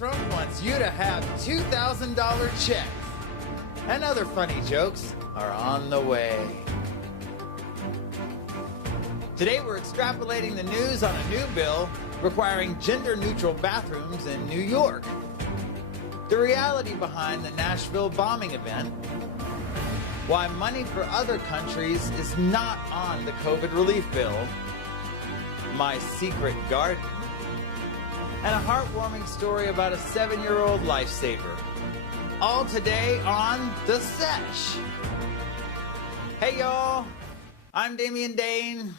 Trump wants you to have $2,000 checks. And other funny jokes are on the way. Today we're extrapolating the news on a new bill requiring gender-neutral bathrooms in New York. The reality behind the Nashville bombing event. Why money for other countries is not on the COVID relief bill. My secret garden. And a heartwarming story about a 7-year-old lifesaver. All today on The Sesh. Hey y'all, I'm Damien Dane.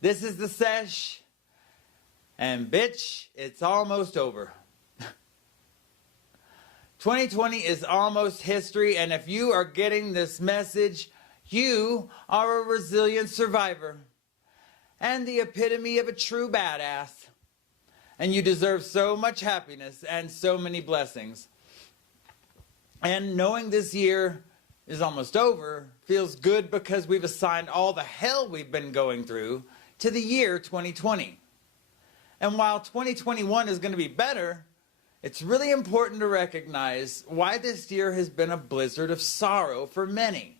This is The Sesh. And bitch, it's almost over. 2020 is almost history, and if you are getting this message, you are a resilient survivor and the epitome of a true badass. And you deserve so much happiness and so many blessings. And knowing this year is almost over feels good because we've assigned all the hell we've been going through to the year 2020. And while 2021 is going to be better, it's really important to recognize why this year has been a blizzard of sorrow for many.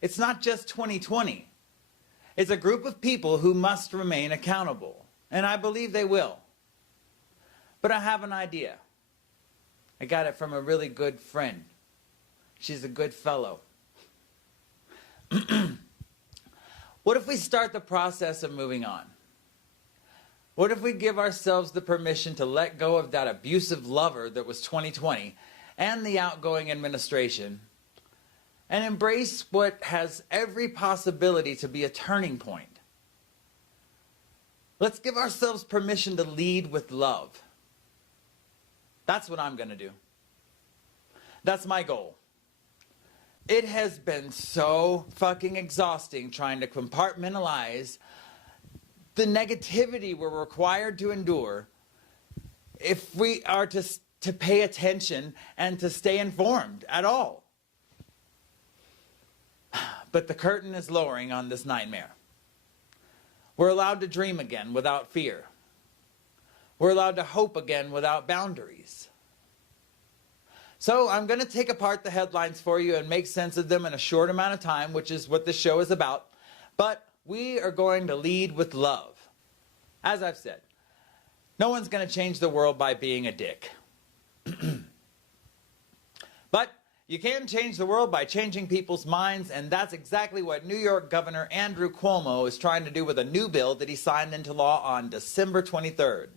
It's not just 2020. It's a group of people who must remain accountable. And I believe they will. But I have an idea. I got it from a really good friend. She's a good fellow. What if we start the process of moving on? What if we give ourselves the permission to let go of that abusive lover that was 2020 and the outgoing administration and embrace what has every possibility to be a turning point? Let's give ourselves permission to lead with love. That's what I'm going to do. That's my goal. It has been so fucking exhausting trying to compartmentalize the negativity we're required to endure if we are to pay attention and to stay informed at all. But the curtain is lowering on this nightmare. We're allowed to dream again without fear. We're allowed to hope again without boundaries. So I'm going to take apart the headlines for you and make sense of them in a short amount of time, which is what this show is about. But we are going to lead with love. As I've said, no one's going to change the world by being a dick. But you can change the world by changing people's minds, and that's exactly what New York Governor Andrew Cuomo is trying to do with a new bill that he signed into law on December 23rd.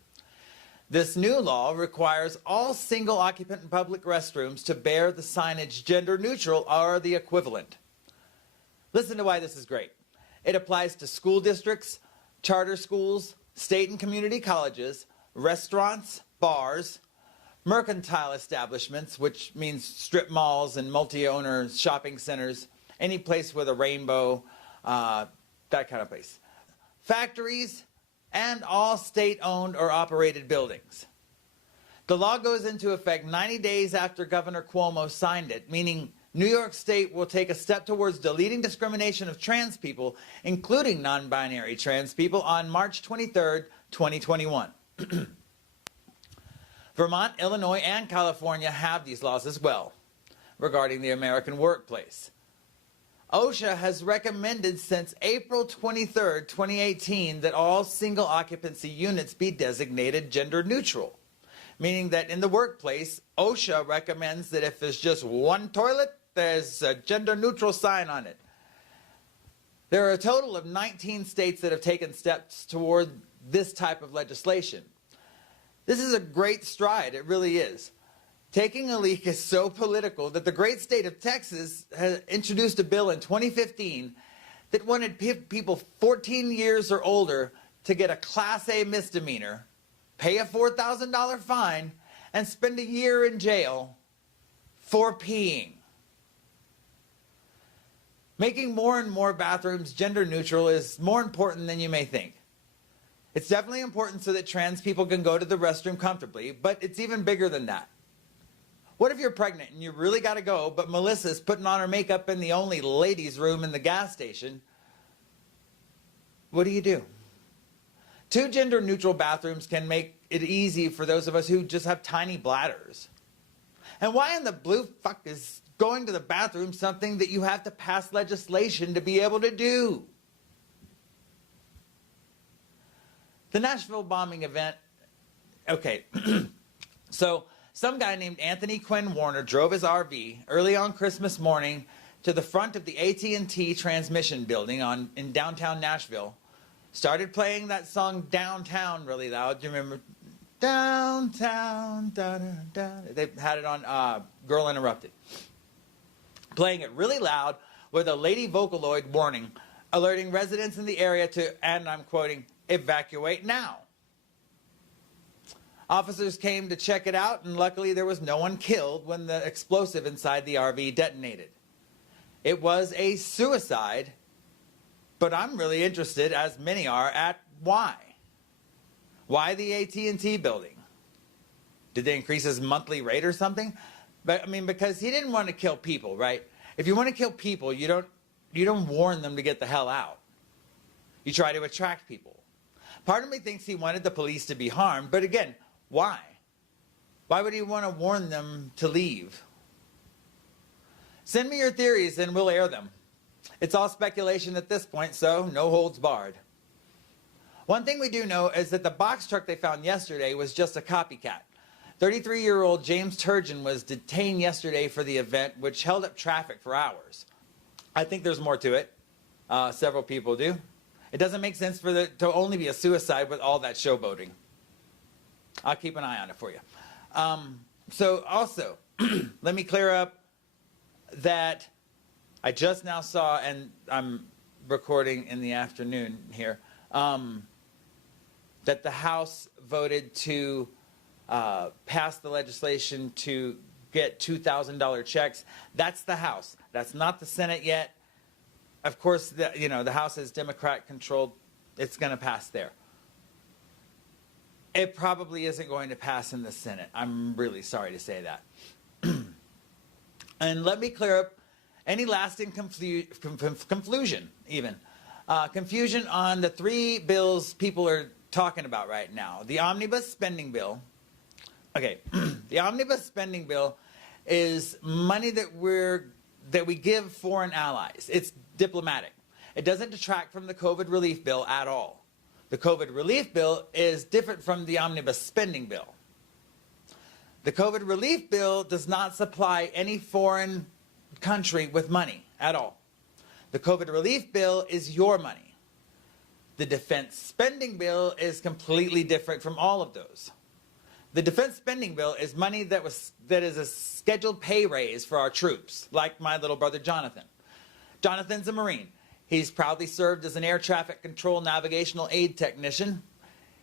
This new law requires all single-occupant public restrooms to bear the signage gender neutral or the equivalent. Listen to why this is great. It applies to school districts, charter schools, state and community colleges, restaurants, bars, mercantile establishments, which means strip malls and multi-owner shopping centers, any place with a rainbow, that kind of place. Factories, and all state-owned or operated buildings. The law goes into effect 90 days after Governor Cuomo signed it, meaning New York State will take a step towards deleting discrimination of trans people, including non-binary trans people, on March 23rd, 2021. Vermont, Illinois, and California have these laws as well regarding the American workplace. OSHA has recommended since April 23rd, 2018 that all single occupancy units be designated gender neutral, meaning that in the workplace, OSHA recommends that if there's just one toilet, there's a gender neutral sign on it. There are a total of 19 states that have taken steps toward this type of legislation. This is a great stride, it really is. Taking a leak is so political that the great state of Texas has introduced a bill in 2015 that wanted people 14 years or older to get a Class A misdemeanor, pay a $4,000 fine, and spend a year in jail for peeing. Making more and more bathrooms gender neutral is more important than you may think. It's definitely important so that trans people can go to the restroom comfortably, but it's even bigger than that. What if you're pregnant and you really got to go, but Melissa's putting on her makeup in the only ladies' room in the gas station? What do? 2 gender-neutral bathrooms can make it easy for those of us who just have tiny bladders. And why in the blue fuck is going to the bathroom something that you have to pass legislation to be able to do? The Nashville bombing event, okay, so some guy named Anthony Quinn Warner drove his RV early on Christmas morning to the front of the AT&T transmission building in downtown Nashville, started playing that song Downtown really loud. Do you remember? Downtown, da, da, da. They had it on Girl Interrupted. Playing it really loud with a lady Vocaloid warning, alerting residents in the area to, and I'm quoting, evacuate now. Officers came to check it out, and luckily there was no one killed when the explosive inside the RV detonated. It was a suicide, but I'm really interested, as many are, at why. Why the AT&T building? Did they increase his monthly rate or something? But I mean, because he didn't want to kill people, right? If you want to kill people, you don't warn them to get the hell out. You try to attract people. Part of me thinks he wanted the police to be harmed, but again, why? Why would he want to warn them to leave? Send me your theories and we'll air them. It's all speculation at this point, so no holds barred. One thing we do know is that the box truck they found yesterday was just a copycat. 33-year-old James Turgeon was detained yesterday for the event, which held up traffic for hours. I think there's more to it. Several people do. It doesn't make sense for it to only be a suicide with all that showboating. I'll keep an eye on it for you. So also, let me clear up that I just now saw, and I'm recording in the afternoon here, that the House voted to pass the legislation to get $2,000 checks. That's the House. That's not the Senate yet. Of course, the House is Democrat-controlled. It's going to pass there. It probably isn't going to pass in the Senate. I'm really sorry to say that. And let me clear up any lasting confusion, even. Confusion on the 3 bills people are talking about right now. The omnibus spending bill. Okay, the omnibus spending bill is money that we give foreign allies. It's diplomatic. It doesn't detract from the COVID relief bill at all. The COVID relief bill is different from the omnibus spending bill. The COVID relief bill does not supply any foreign country with money at all. The COVID relief bill is your money. The defense spending bill is completely different from all of those. The defense spending bill is money that is a scheduled pay raise for our troops, like my little brother Jonathan. Jonathan's a Marine. He's proudly served as an air traffic control navigational aid technician.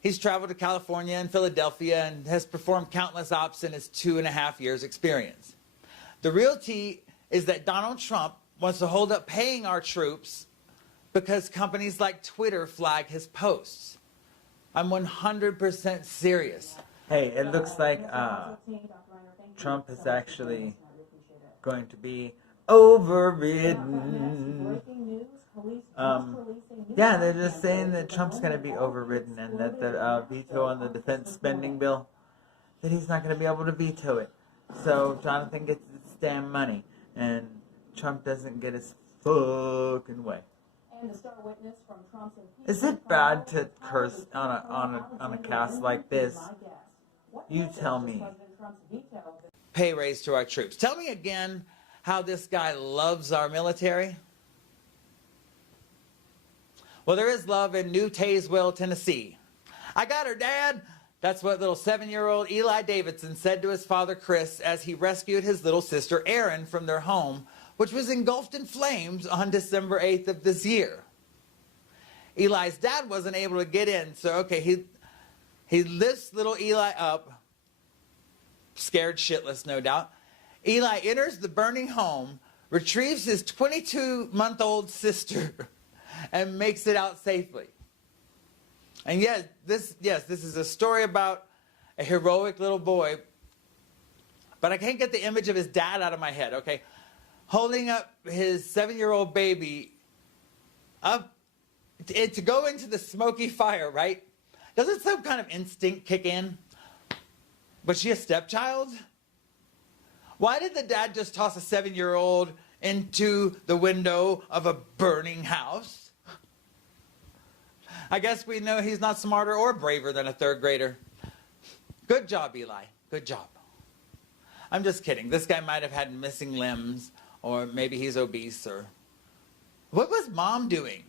He's traveled to California and Philadelphia and has performed countless ops in his 2.5 years experience. The real tea is that Donald Trump wants to hold up paying our troops because companies like Twitter flag his posts. I'm 100% serious. Hey, it looks like Trump is actually going to be overridden. Yeah, they're just saying that Trump's going to be overridden and that the veto on the defense spending bill, that he's not going to be able to veto it. So Jonathan gets his damn money and Trump doesn't get his fucking way. Is it bad to curse on a cast like this? You tell me. Pay raise to our troops. Tell me again how this guy loves our military. Well, there is love in New Tazewell, Tennessee. I got her, Dad. That's what little 7-year-old Eli Davidson said to his father, Chris, as he rescued his little sister, Erin, from their home, which was engulfed in flames on December 8th of this year. Eli's dad wasn't able to get in, so okay, he lifts little Eli up, scared shitless, no doubt. Eli enters the burning home, retrieves his 22-month-old sister, and makes it out safely. And yes, this is a story about a heroic little boy, but I can't get the image of his dad out of my head, okay? Holding up his 7-year-old baby up to go into the smoky fire, right? Doesn't some kind of instinct kick in? Was she a stepchild? Why did the dad just toss a 7-year-old into the window of a burning house? I guess we know he's not smarter or braver than a 3rd grader. Good job, Eli. Good job. I'm just kidding. This guy might have had missing limbs, or maybe he's obese, or... What was Mom doing?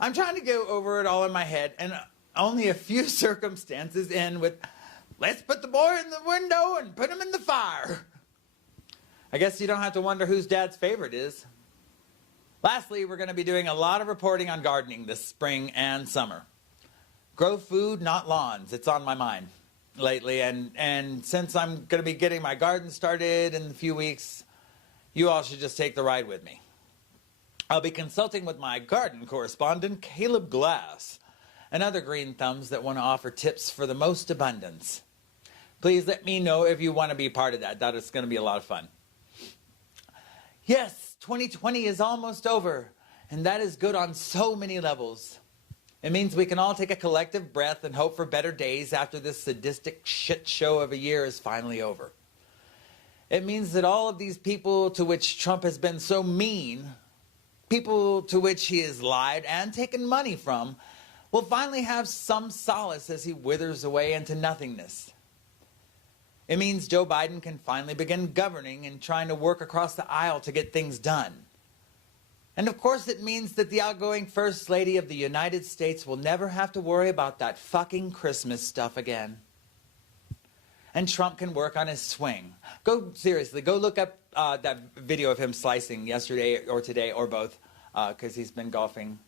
I'm trying to go over it all in my head, and only a few circumstances end with, let's put the boy in the window and put him in the fire. I guess you don't have to wonder whose dad's favorite is. Lastly, we're going to be doing a lot of reporting on gardening this spring and summer. Grow food, not lawns. It's on my mind lately, and since I'm going to be getting my garden started in a few weeks, you all should just take the ride with me. I'll be consulting with my garden correspondent, Caleb Glass, and other green thumbs that want to offer tips for the most abundance. Please let me know if you want to be part of that. That is going to be a lot of fun. Yes, 2020 is almost over, and that is good on so many levels. It means we can all take a collective breath and hope for better days after this sadistic shit show of a year is finally over. It means that all of these people to which Trump has been so mean, people to which he has lied and taken money from, will finally have some solace as he withers away into nothingness. It means Joe Biden can finally begin governing and trying to work across the aisle to get things done. And of course it means that the outgoing First Lady of the United States will never have to worry about that fucking Christmas stuff again. And Trump can work on his swing. Seriously, go look up that video of him slicing yesterday or today or both, because he's been golfing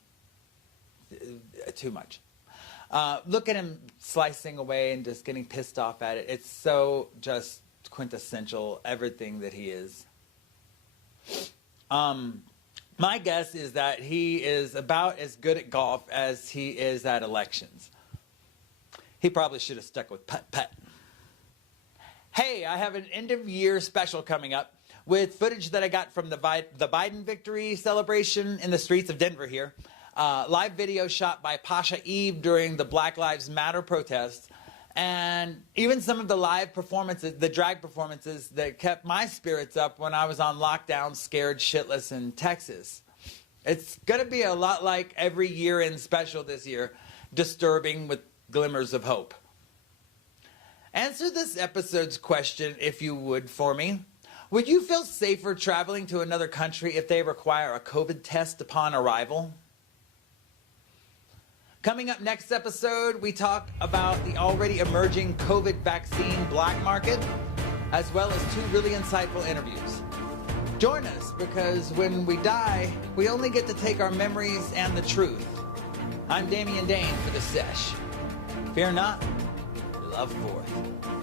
too much. Look at him slicing away and just getting pissed off at it. It's so just quintessential, everything that he is. My guess is that he is about as good at golf as he is at elections. He probably should have stuck with putt-putt. Hey, I have an end-of-year special coming up with footage that I got from the Biden victory celebration in the streets of Denver here. Live video shot by Pasha Eve during the Black Lives Matter protests, and even some of the live performances, the drag performances that kept my spirits up when I was on lockdown, scared shitless in Texas. It's going to be a lot like every year-end special this year, disturbing with glimmers of hope. Answer this episode's question, if you would, for me. Would you feel safer traveling to another country if they require a COVID test upon arrival? Coming up next episode, we talk about the already emerging COVID vaccine black market, as well as 2 really insightful interviews. Join us, because when we die, we only get to take our memories and the truth. I'm Damien Dane for The Sesh. Fear not, love forth.